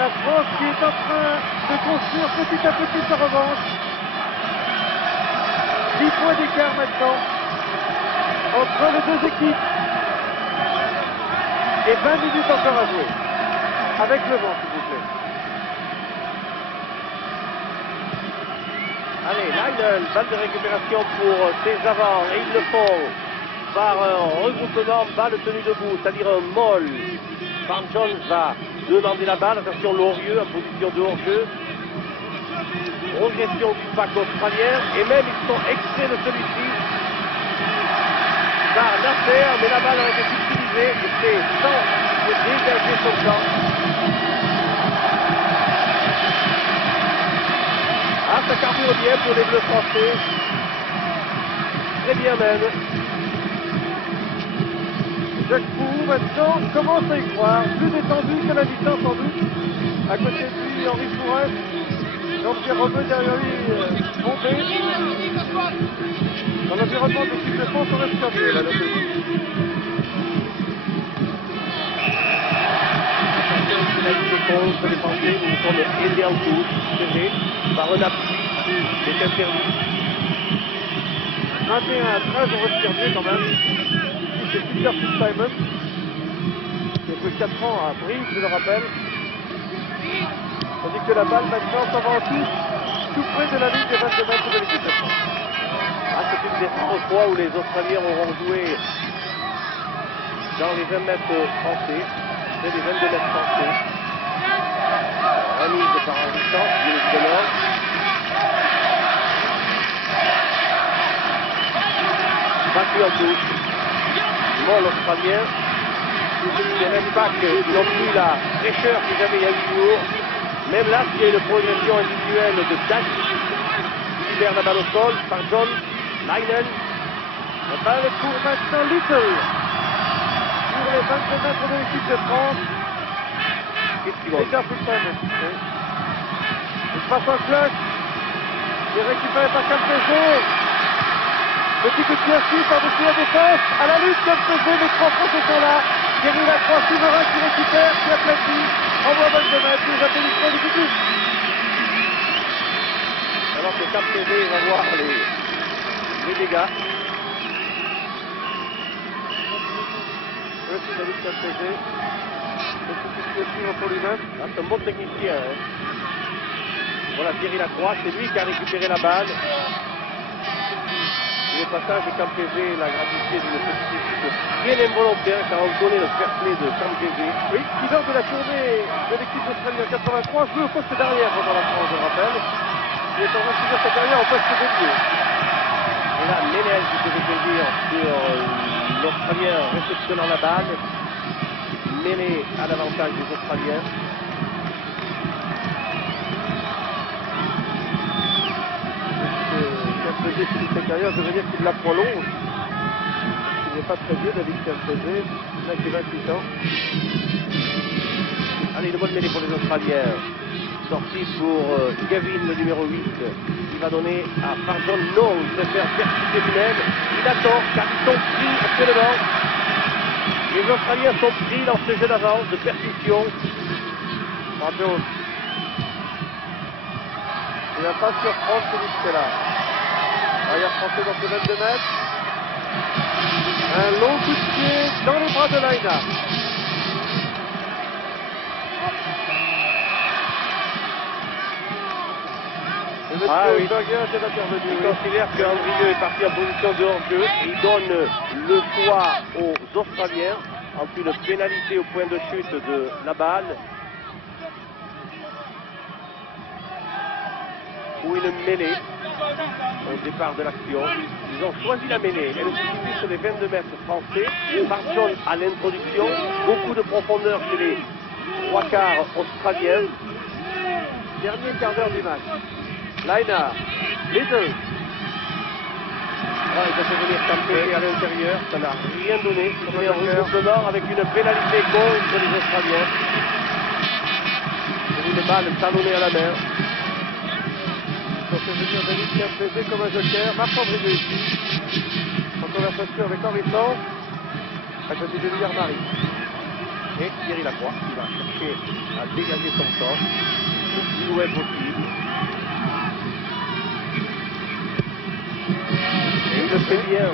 la France qui est en train de construire petit à petit sa revanche. 10 points d'écart maintenant entre les deux équipes. Et 20 minutes encore à jouer. Avec le vent, s'il vous plaît. Allez, Leinen, balle de récupération pour ses avants. Et ils le font par un regroupement, balle tenue debout, c'est-à-dire un molle. Van Jones va demander la balle. Attention, Lorieux en position de hors-jeu. Progression du pack australien. Et même, ils sont extraits de celui-ci par Nasser, mais la balle a été utilisée. Et c'est sans dégager son camp. Ah, ça carbure bien pour les Bleus français. Très bien même. Jacques Pou maintenant commence à y croire. Plus détendu que la mi-temps sans doute. À côté de lui, Henri Fourette. Jean-Pierre Robeux derrière lui, bombé. Dans l'environnement de l'équipe de France, on reste curieux là, Contre les Français, nous sommes aidés en touche, c'est vrai, par un appui, c'est interdit. 21 à 13, on reste curieux quand même. Ici, c'est Peter Fitzsimons, qui a joué 4 ans à Brive, je le rappelle. Tandis que la balle maintenant s'en va en touche, tout près de la ligne des 22 mètres de l'équipe de France. Ah, c'est une des rares fois où les Australiens auront joué dans les 20 mètres français, près des 22 mètres français. Remise par Henri Champ, ministre de l'Or. Battu en touche. Molle australien. Je ne même pas qu'ils n'ont plus la fraîcheur qu'ils avaient il y a 8 jours. Même là, il y a une progression individuelle de Dani. Il perd la balle au sol par John Leinen. La balle pour maintenant Little. Sur les 22 mètres de l'équipe de France. Qu'est-ce qu'il va Peter Fitzsimons. Il passe en cloche. Il est récupéré par Campese. Petit coup de pied assis par-dessus la défense. À la lutte, Campese, les 3 Français sont là. Thierry Lacroix, souverain qui récupère, qui aplatit. Envoie 22 mètres, les applaudissements du public. Alors que Campese va voir les dégâts. Oui, c'est David Campese. C'est suivre pour lui-même. Ah, c'est un bon technicien. Hein. Voilà Thierry Lacroix, c'est lui qui a récupéré la balle. Et au passage, Campese l'a gratifié d'une petite équipe bien involontaire car on connaît le fair play de Campese. Oui, qui lors de la tournée de l'équipe d'Australie en 83 joue au poste derrière pendant la France, je le rappelle. Il est en train de finir sa carrière au poste d'ailier. Et là, Ménez qui fait plaisir sur l'Australien réceptionnant la balle. Mêlé à l'avantage des Australiens. Campese finit sa carrière, je veux dire qu'il la prolonge. Il n'est pas très vieux, David Campese. Là, qui a 28 ans. Allez, une bonne mêlée pour les Australiens. Sortie pour Gavin, le numéro 8. Il va donner à Farjon. Non, il préfère percuter lui-même. Il attend car ils sont pris actuellement. Les Australiens sont pris dans ce jeu d'avance, de percussion. Bravo. Il n'a pas surprendre celui qui est là. Arrière français dans ses 22 mètres. Un long coup de pied dans les bras de Laina. Et monsieur Berger est intervenu. Il considère qu'Andrieux est parti en position de hors-jeu. Il donne le choix aux Australiens entre une pénalité au point de chute de la balle ou une mêlée au départ de l'action. Ils ont choisi la mêlée. Elle se situe sur les 22 mètres français. Farjon à l'introduction. Beaucoup de profondeur chez les 3 quarts australiens. Dernier quart d'heure du match. Laina, Little. Ah, il a fait venir Campese à l'intérieur, ça n'a rien donné. Il est en regroupement avec une pénalité contre les Australiens. C'est une balle talonnée à la main. Ils ont fait venir David Campese comme un joker. Marc-André ici. En conversation avec Henri Sans, à côté de Liard Marie. Et Thierry Lacroix qui va chercher à dégager son temps le plus loin possible. Et il le fait bien.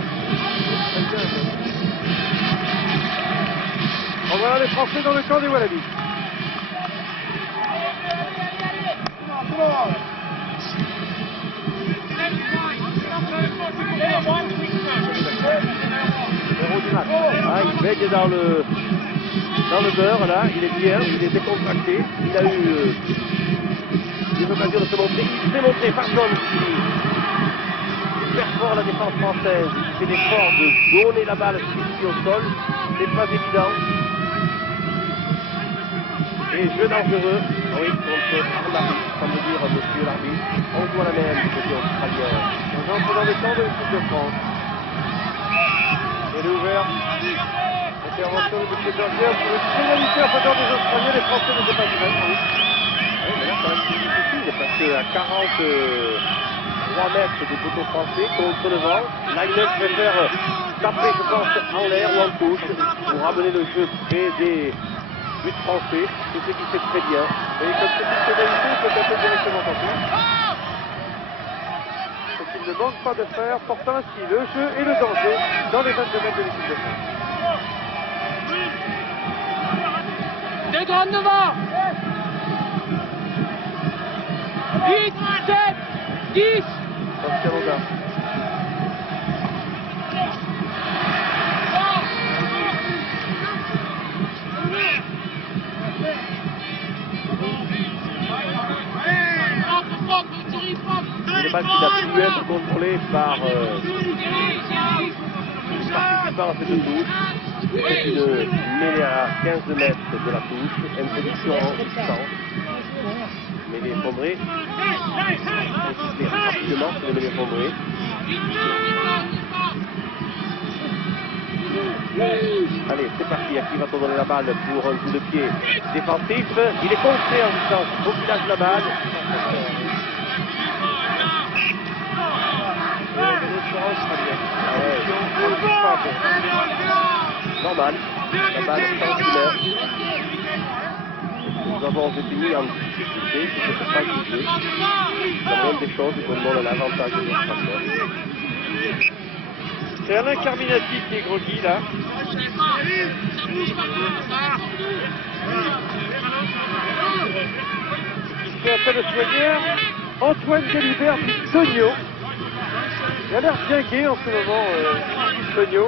On voit les Français dans le camp des Wallabies. Ah, il baigne dans le beurre là, il est bien, il est décontracté, il a eu des occasions de se montrer, il s'est montré par John qui perd fort la défense française, il fait l'effort de donner la balle ici au sol, c'est pas évident. Et jeu dangereux, oui, contre l'arbitre, semble dire monsieur l'arbitre, on joue à la même du côté australien. On entre dans le camp de l'équipe de France. Elle est ouverte. Intervention de M. Berger pour une pénalité en faveur des Australiens. Les Français n'étaient pas du même. Oui, mais là, ça va être plus difficile parce qu'à 43 mètres du poteau français contre le vent, Lainez préfère taper, je pense, en l'air ou en touche pour ramener le jeu près des buts français. C'est ce qui fait très bien. Et comme c'est une pénalité, il peut être directement tenté. Ce qu'il ne manque pas de faire, portant ainsi le jeu et le danger dans les 22 mètres de l'équipe de France. Des grandes devant 8, 7, 10. Pascal Audin. Une balle qui n'a pu être contrôlée par les participants à cette touche. C'est une mêlée à 15 mètres de la touche, introduction en distance. Mêlée effondrée. Sifflé rapidement sur le mêlée effondrée. Allez, c'est parti. À qui va-t-on donner la balle pour un coup de pied défensif? Il est contré en distance au village de la balle. Normal, la balle centenaire. Nous avons été mis en difficulté sur cette phase du jeu. La moindre des choses, c'est qu'on donne l'avantage de notre passeur. C'est Alain Carminati qui est groggy là. Il fait appel au soigneur Antoine Galibert Sogno. Il a l'air bien gai en ce moment, Sogno.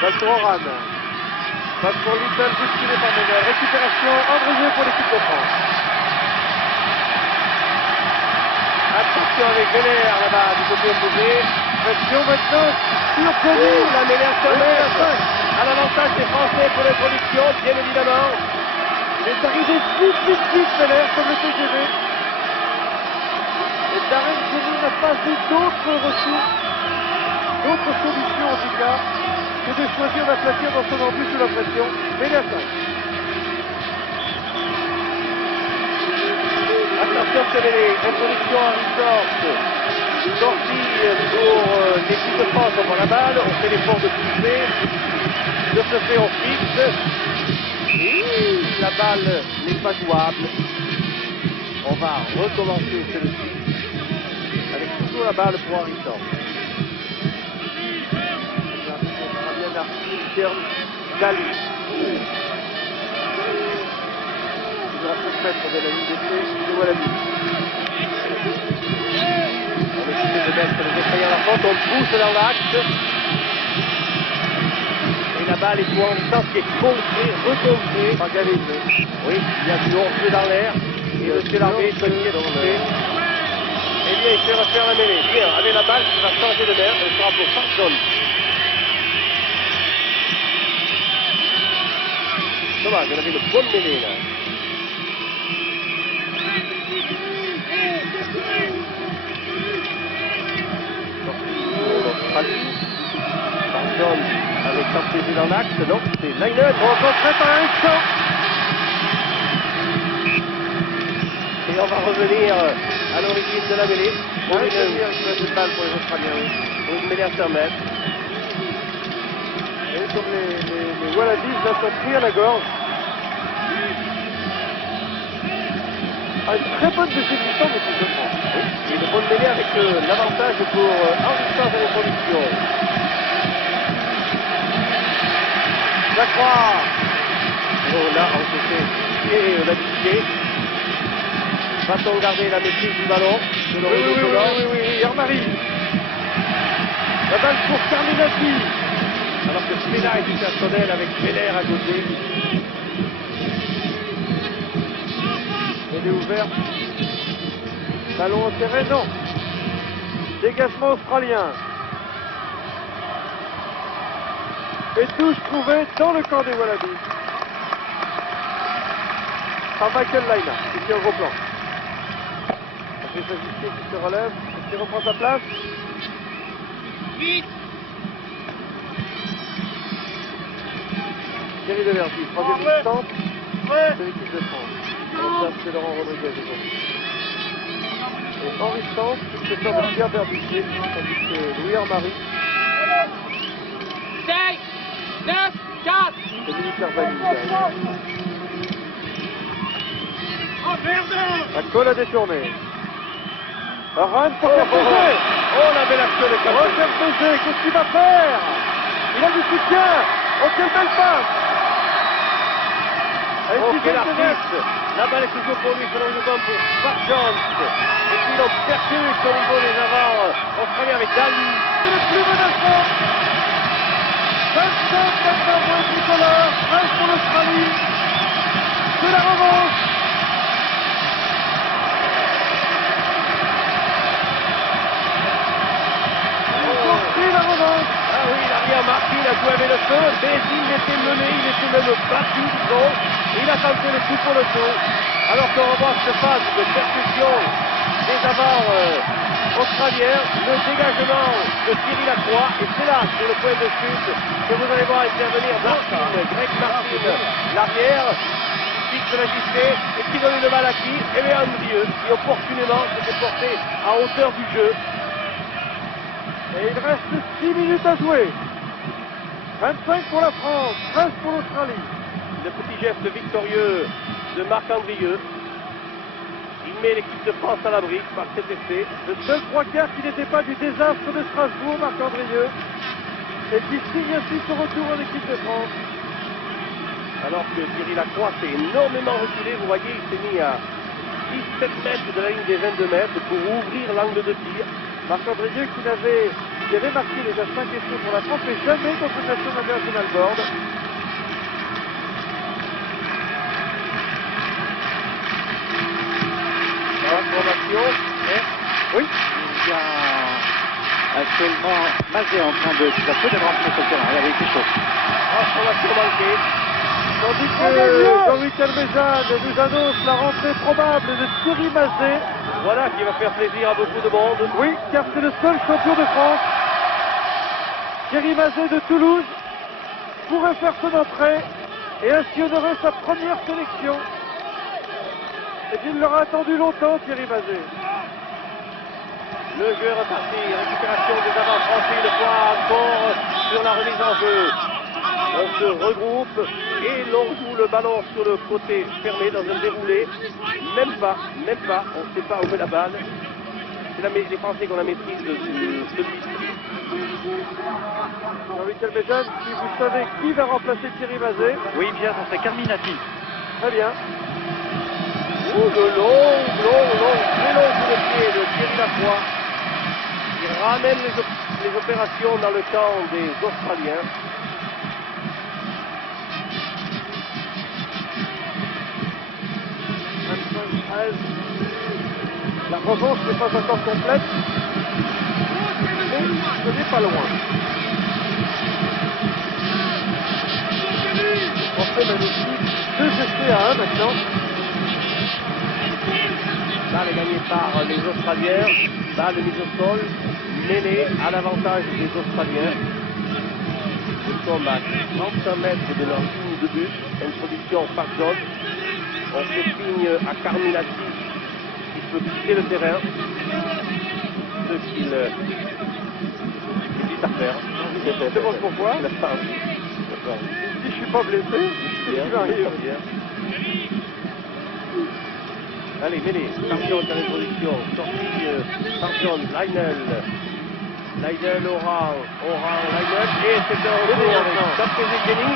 Balle pour Oran. Balle pour Little, bousculé par Menel. Récupération Andrieux pour l'équipe de France. Attention avec Vénère là-bas du côté opposé. Pression maintenant sur Kenny. La mêlée à à l'avantage des Français pour l'introduction, bien évidemment. Il est arrivé vite, Feller, comme le TGV. Et Darren Kenny n'a pas eu d'autres ressources, d'autres solutions en tout cas, que de choisir d'aplatir dans son embut sous la pression. Mais il est à 5. Attention Fédélé, introduction en resort. Sortie pour l'équipe de France, on voit la balle, on fait l'effort de pousser. De ce fait, on fixe. Et la balle n'est pas jouable. On va recommencer celle-ci. Avec toujours la balle pour Harrison. Dali. Il va se mettre de la ligne d'essai de Wallaby. On essaie de mettre les essais à la faute, on pousse dans l'axe. Et la balle est pour en distance qui est contrée, recontrée par Gavin. Oui, il y a du hors-jeu dans l'air. Et le l'arbitre qui est tombé. Eh bien, il fait refaire la mêlée. Bien, avec la balle qui va changer de mer, elle sera pour Farson. Dommage, on avait une bonne mêlée là. Farson avec Campbell dans l'axe, non, c'est Lainez. Rencontré par Harrison. Et on va revenir à l'origine de la mêlée. Pour Ouais, c'est une bien, une balle pour les Australiens, oui. pour une mêlée à 100 mètres. Et comme les Wallabies, là, sont pris à la gorge. Ah, une très bonne deuxième mi-temps de l'équipe de France. Oui, et une bonne mêlée avec l'avantage pour Henri Sans en introduction. Lacroix. Oh là, on se fait l'habitué. Va-t-on garder la maîtrise du ballon sur le Oui, réseau oui, sonore? oui. Yermari. La balle pour Carminati. Alors que Spéla est personnel avec Feller à côté. Elle est ouverte. Ballon enterré, non. Dégagement australien. Et touche trouvée dans le camp des Wallabies. Par Michael Laina, qui est au gros plan. On fait s'ajuster, qui se relève, qui reprend sa place. 8, Thierry Deverdy, troisième Ouais. mi-temps ouais, de l'équipe de France. Et ça, c'est Laurent Rodriguez aujourd'hui. Et Henri Sans, successeur de Pierre Berbizier, tandis que Louis Armari 5, 9, 4. et Denis Carvalho derrière. Oh merde! La colle a détourné. Run pour Oh, Campbell. oh, la belle action de Oh, Campbell. Campbell, qu'est-ce qu'il va faire? Il a du soutien. Oh, quelle belle passe. Allez, Oh, quel dizaine de mètres. artiste! La balle est toujours pour lui, selon le banc pour Mark Jones. Et puis l'on percute au niveau des avants australiens avec Dali. C'est le plus menaçant. 25 maintenant pour les tricolores, 13 pour l'Australie. C'est la revanche. C'est la revanche. Ah oui, l'arrière Martin a joué avec le feu, mais il était mené, il était même battu, disons. Il a tenté le coup pour le tout. Alors qu'on revoit cette phase de percussion des avants australiens, le dégagement de Thierry Lacroix, et c'est là, sur le point de chute, que vous allez voir intervenir Martin, Greg Martin, l'arrière, qui fixe la giclée, et qui donne une balle à qui? Eh bien, Andrieux, qui opportunément s'était porté à hauteur du jeu. Et il reste 6 minutes à jouer. 25 pour la France, 13 pour l'Australie. Le petit geste victorieux de Marc-Andrieux. Il met l'équipe de France à l'abri par cet essai. Le seul trois quarts qui n'était pas du désastre de Strasbourg, Marc-Andrieux, et qui signe ainsi son retour en équipe de France. Alors que Thierry Lacroix s'est énormément reculé. Vous voyez, il s'est mis à 17 mètres de la ligne des 22 mètres pour ouvrir l'angle de tir. Marc-Andrieux qui avait marqué déjà 5 essais pour la France, mais jamais dans une nation internationale board. Transformation. Oui, Il y a actuellement Mazet en train de rentrer sur le terrain. Regardez, il fait chaud. Transformation manquée. tandis que Jean-Louis Calmezan nous annonce la rentrée probable de Thierry Mazet. Voilà qui va faire plaisir à beaucoup de monde. Oui, car c'est le seul champion de France. Thierry Mazet de Toulouse pourrait faire son entrée et ainsi honorer sa première sélection. Et il l'aura attendu longtemps, Thierry Mazet. Le jeu est reparti. Récupération des avants français une fois encore sur la remise en jeu. On se regroupe et l'on joue le ballon sur le côté fermé dans un déroulé. Même pas. On ne sait pas où est la balle. C'est les Français qui ont la maîtrise de celui-ci. Jean-Louis Calmezan, si vous savez qui va remplacer Thierry Mazet, Oui, bien, ça serait Carminati. très bien. Oh, le très long coup de pied de Thierry Lacroix. Il ramène les opérations dans le camp des Australiens. La revanche n'est pas encore complète, mais ce n'est pas loin. On fait même aussi 2 essais à 1 maintenant. Balle est gagnée par les Australiens. Balle mise au sol. Mêlée à l'avantage des Australiens. Nous sommes à 35 mètres de leur ligne de but. Introduction par John. On fait signe à Carminati Il peut quitter le terrain. Ce qu'il hésite à faire. Je demande pourquoi. Il a pas envie. Si je suis pas blessé, Bien, qu'est-ce qui va arriver? bien. Allez, mêlée. Sargent en introduction. Sortie Sargent, Lionel. Lionel, Oran, Lionel. Et c'est un retour avec Campese Kenny.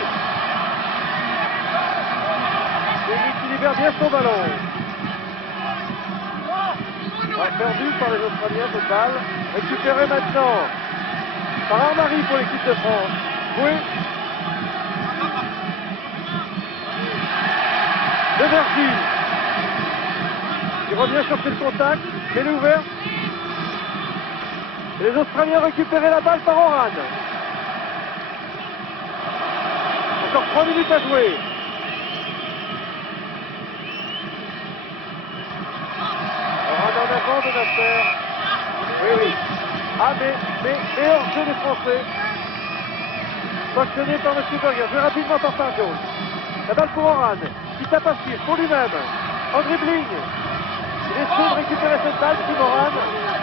Kenny qui libère bien son ballon. Perdu par les Australiens, cette balle. Récupéré maintenant par Armari pour l'équipe de France. Oui. De Vergy. Il revient chercher le contact. Elle est ouverte. Et les Australiens récupéraient la balle par Oran. Encore 3 minutes à jouer. Oran en avant de Nasser. Oui. Ah mais hors-jeu des Français. Sanctionné par M. Berger. Joué rapidement par Sargent. La balle pour Oran. Qui tape à suivre pour lui-même. En dribbling. Il essaie de récupérer cette balle, Tim Oran,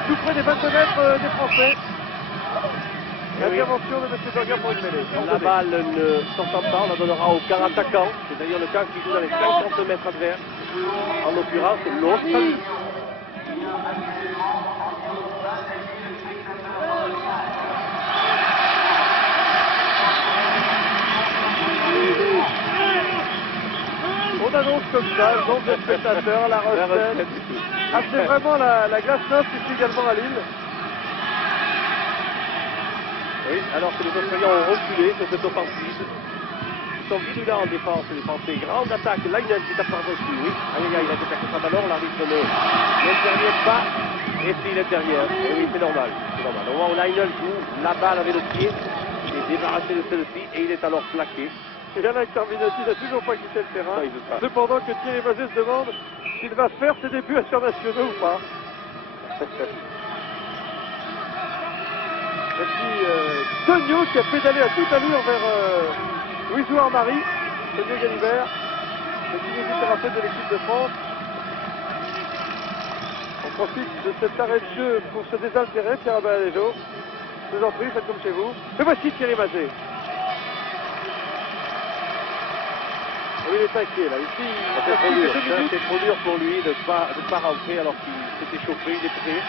tout près des 22 mètres des Français. L'intervention de M. Berger pour une mêlée. La balle ne sortant pas, on la donnera au camp attaquant. C'est d'ailleurs le camp qui joue dans les 50 mètres adverses. En l'occurrence, l'Australie. On annonce comme ça, le nombre de spectateurs, la recette. Ah, c'est vraiment la glace neuve ici également à Lille. Oui, alors que les Australiens ont reculé sur cette offensive. Ils sont virulents en défense, les Français. Grande attaque, Lionel qui tape par-dessus. Oui, il a été taqué par ballon, l'arbitre n'intervient pas. Et s'il intervient, et oui, c'est normal. Au moment où Lionel joue, la balle avec le pied, il est débarrassé de celle-ci et il est alors plaqué. Et là, Carminati n'a toujours pas quitté le terrain. Non, il veut pas. Cependant que Thierry Mazet se demande s'il va faire ses débuts internationaux ou pas. Et puis, Tonio qui a pédalé à toute allure vers Louis Armari, Tonio Galibert, le kinésithérapeute de l'équipe de France. On profite de cet arrêt de jeu pour se désaltérer, Pierre Abaladejo. Je vous en prie, faites comme chez vous. Et voici Thierry Mazet. Oui, il est inquiet là. Ici, c'est trop dur pour lui de ne pas rentrer alors qu'il s'était chauffé, il est prêt.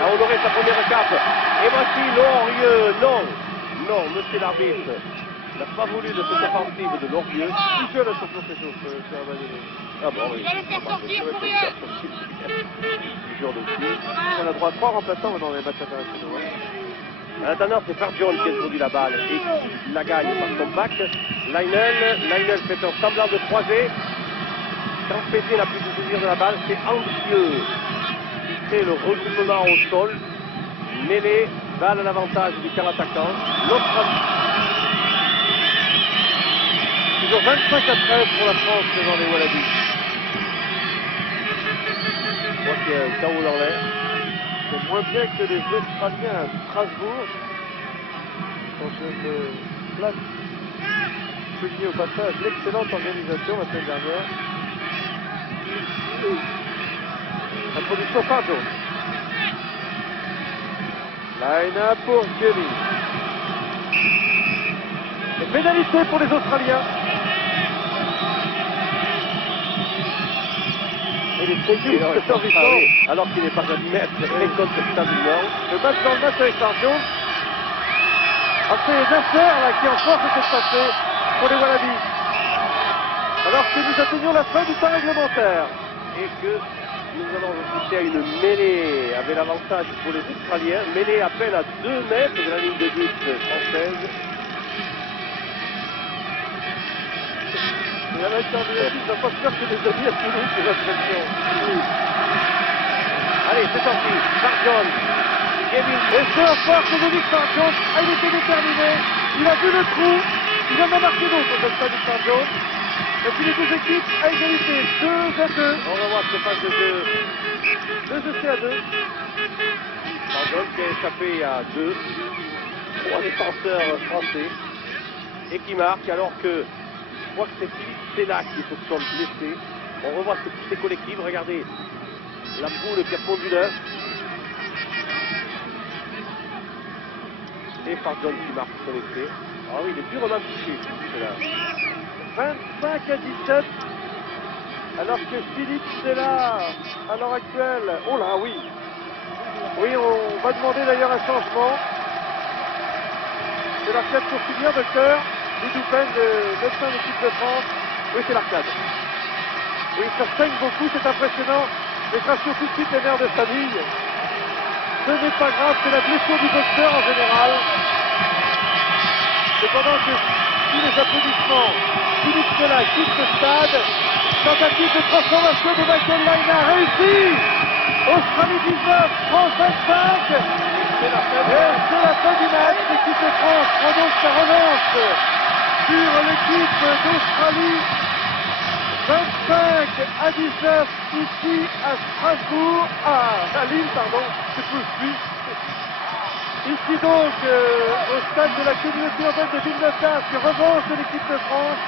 À honorer sa première cape. Et voici Lorieux. Non, monsieur l'arbitre n'a pas voulu de cette offensive de Lorieux. Tout seul à son s'échauffe, Pierre Abaladejo. Ah bon, oui. Il va le faire sortir pour rien. Du jour dessus. On a droit à 3 remplaçants dans les matchs internationaux. En attendant, c'est Farjon qui a introduit la balle et qui la gagne par son bac. Lionel fait un semblant de croiser. Quand Pézé n'a plus de souvenir de la balle, c'est Andieux qui crée le regroupement au sol. Mêlée, balle à l'avantage du camp attaquant. L'Australie. Toujours 25 à 13 pour la France devant les Wallabies. Je crois qu'il y a un chaos dans l'air. C'est moins bien que les Australiens à Strasbourg. Quand je me place, souligner au passage l'excellente organisation la semaine dernière. Introduction Farjon. Line pour Kenny. Et pénalité pour les Australiens. Et les produits de service alors qu'il n'est pas à 10 mètres, incontestablement. le match dans le match avec Farjon. Après Nasser là, qui encore s'est espacé pour les Wallabies. Alors que nous atteignons la fin du temps réglementaire. Et que nous allons assister à une mêlée avec l'avantage pour les Australiens. Mêlée à peine à 2 mètres de la ligne de but française. Et Alain Carminati ne va pas faire que des amis à Toulouse, c'est l'impression. Allez, c'est sorti. Farjon. Kevin. Et c'est un fort que Dominique Farjon. Ah, il était déterminé. Il a vu le trou. Il en a marqué d'autres comme ça, Dominique Farjon. Et puis les deux équipes à égalité. 2-2. On va voir cette phase de jeu. 2 essais à 2. Farjon qui a échappé à 2. 3 défenseurs français. Et qui marque alors que je crois que c'est Philippe Sénac qui se sont blessés. On revoit ce petit collectif. Regardez. la poule qui a pondu l'œuf. Et Farjon qui marque son essai. Ah oui, il est durement touché, celui-là. 25-17. Alors que Philippe Sella, à l'heure actuelle, oh là oui. Oui, on va demander d'ailleurs un changement. C'est l'arcade coursière, docteur. Lidoupen, le médecin de l'équipe de France. Oui, c'est l'arcade. Oui, ça saigne beaucoup, c'est impressionnant. Mais rassure tout de suite les mères de famille. Ce n'est pas grave, c'est la blessure du boxeur en général. Cependant que tous les applaudissements, Philippe Sella quitte le stade. Tentative de transformation de Michael Laina réussi. Australie 19, France 25. Et c'est la fin du match. L'équipe de France prend donc sa revanche sur l'équipe d'Australie. 25-19 ici à Strasbourg, à Lille, pardon, je suis. Ici donc au stade de la communauté urbaine de Villeneuve-d'Ascq, revanche de l'équipe de France.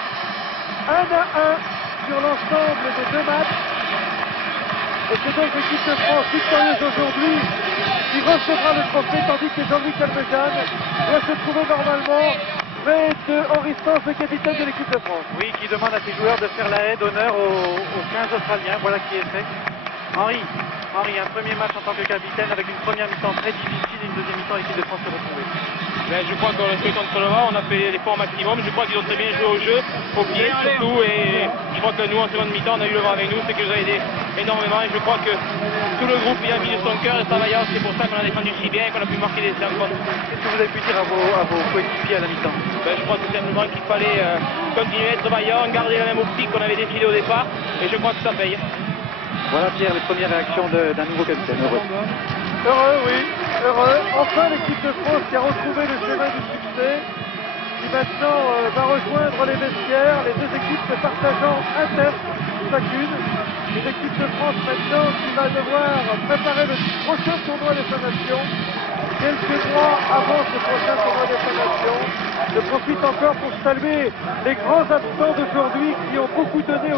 1-1 sur l'ensemble des deux matchs. Et c'est donc l'équipe de France victorieuse aujourd'hui qui recevra le trophée, tandis que Jean-Louis Calmejane doit se trouver normalement près de Henri Stans, le capitaine de l'équipe de France. Oui, qui demande à ses joueurs de faire la haie d'honneur aux 15 Australiens. Voilà qui est fait. Henri, un premier match en tant que capitaine avec une première mi-temps très difficile et une deuxième mi-temps l'équipe de France se retrouver. Ben, je crois qu'on a fait contre le vent, on a fait l'effort maximum. Je crois qu'ils ont très bien joué au jeu, au pied surtout. Et je crois que nous, en seconde mi-temps, on a eu le vent avec nous, c'est que nous a aidé énormément. Et je crois que tout le groupe y a mis de son cœur et sa vaillance. C'est pour ça qu'on a défendu si bien et qu'on a pu marquer des rencontres. Qu'est-ce que vous avez pu dire à vos coéquipiers à la mi-temps? Ben, je crois tout simplement qu'il fallait continuer à être vaillant, garder la même optique qu'on avait défilé au départ. Et je crois que ça paye. Voilà Pierre, les premières réactions d'un nouveau capitaine. Heureux. Heureux, oui, heureux. Enfin l'équipe de France qui a retrouvé le chemin du succès, qui maintenant va rejoindre les vestiaires, les deux équipes se partageant un test chacune. Une équipe de France maintenant qui va devoir préparer le prochain tournoi des Nations. Quelques mois avant ce prochain tournoi des Nations, je profite encore pour saluer les grands absents d'aujourd'hui qui ont beaucoup donné au